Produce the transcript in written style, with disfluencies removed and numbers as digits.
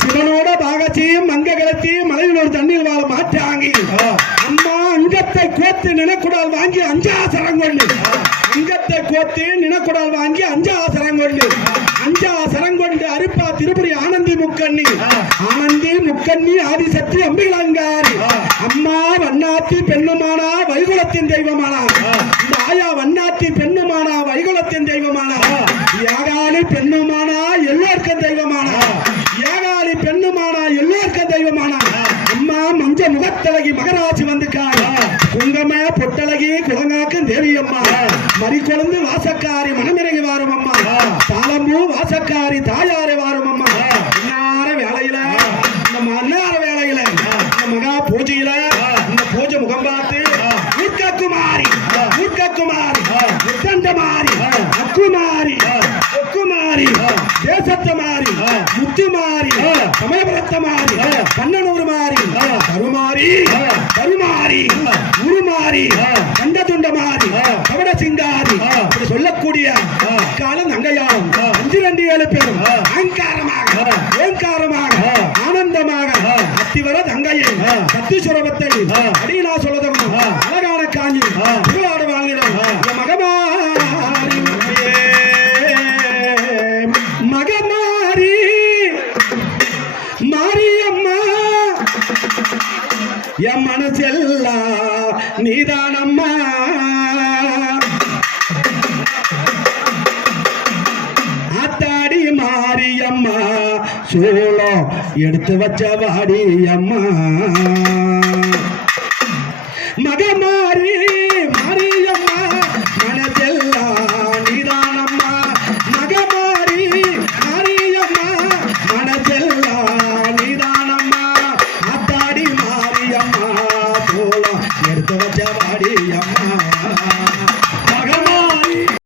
சிவனோட பாகத்தையும் மங்ககலத்தையும் மலையினோட தண்ணீர் வாழ மாற்றாங்கி அம்மா அங்கத்தை கோத்து நினைக்குடால் வாங்கி அஞ்சாசரம் கொண்டு அங்கத்தை கோத்து நினைக்குடால் வாங்கி அஞ்சாசரம் கொண்டு அரிப்பா திருப்பதி ஆனந்தி முக்கண்ணி ஆதிசக்தி அம்பிகளாங்காரி அம்மா வண்ண வண்ணாத்தி பெண்ணுமானா வைகுலத்தின் தெய்வமானா இந்த ஆயா வண்ணாத்தி பெண்ணுமானா வைகுலத்தின் தெய்வமானா யாகாலி பெண்ணுமானா எல்லோருக்கும் தெய்வமானா யாகாலி பெண்ணுமானா எல்லோருக்கும் தெய்வமானா அம்மா மஞ்ச முகத்தழகி மகராசி வந்துக்காரு குங்கம பொட்டழகி குளங்காக்கும் தேவி அம்மா மறிக்கொழுந்து வாசக்காரி மனமிறங்கி வாரும் அம்மா தாளம்பூ வாசக்காரி தாயாரை வாரும் அம்மா இன்னார வேலையில இந்த மன்னார வேலையில இந்த மகா பூஜையில இந்த பூஜை முகம் பார்த்து ஊர்க்கக்குமாரி உத்தண்டமாரி அக்குமாரி ஒக்குமாரி தேசத்தமாரி முத்துமாரி சமயபுரத்தமாரி கண்ணனூர் மாறி கருமாரி உருமாரி கண்டதுண்டமாரி கவட சிங்காரி சொல்லக்கூடிய காலம் நங்கையாலும் 5-2-7 பேரும் அகங்காரமாக ஓங்காரமாக ஆனந்தமாக அத்திவர தங்கையை சத்தீஸ்வரபத்தை அடினா சொல்லதம் அழகான காஞ்சி புகழாடு வாழ்கிறோம் மகமாரி மாரியம்மா என் மனசெல்லாம் நீதானம்மா ஆத்தாடி மாரியம்மா சூளம் எடுத்து வச்ச வாடி அம்மா மகமாரி